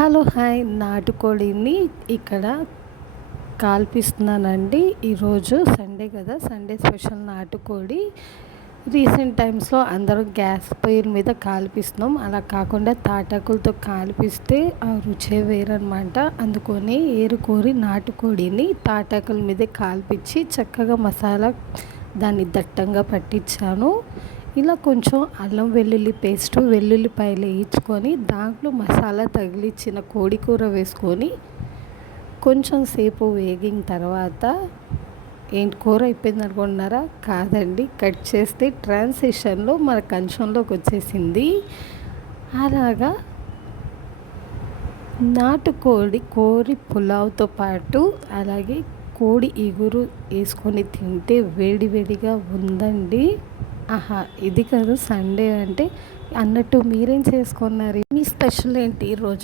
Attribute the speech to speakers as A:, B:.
A: Hello hi నాటుకోడిని ఇక్కడ కాల్పిస్తున్నానండి. ఈరోజు సండే కదా సండే స్పెషల్ నాటుకోడి. రీసెంట్ టైమ్స్లో అందరూ గ్యాస్ పొయ్యి మీద కాల్పిస్తున్నాం. అలా కాకుండా తాటాకులతో కాల్పిస్తే ఆ రుచే వేరనమాట అందుకొని ఏరుకోరి నాటుకోడిని తాటాకుల మీద కాల్పించి చక్కగా మసాలా దాన్ని దట్టంగా పట్టించాను. ఇలా కొంచెం అల్లం వెల్లుల్లి పేస్ట్ వెల్లుల్లిపాయలు వేయించుకొని దాంట్లో మసాలా తగిలిచ్చిన కోడి కూర వేసుకొని కొంచెం సేపు వేగిన తర్వాత ఏంటి కూర అయిపోయింది అనుకుంటున్నారా? కాదండి కట్ చేస్తే ట్రాన్సిషన్లో మన కంచంలోకి వచ్చేసింది. అలాగా నాటుకోడి కోడి పులావ్తో పాటు అలాగే కోడి ఇగురు వేసుకొని తింటే వేడి వేడిగా ఉందండి. ఆహా ఇది కాదు సండే అంటే అన్నట్టు మీరేం చేసుకున్నారు? మీ స్పెషల్ ఏంటి ఈరోజు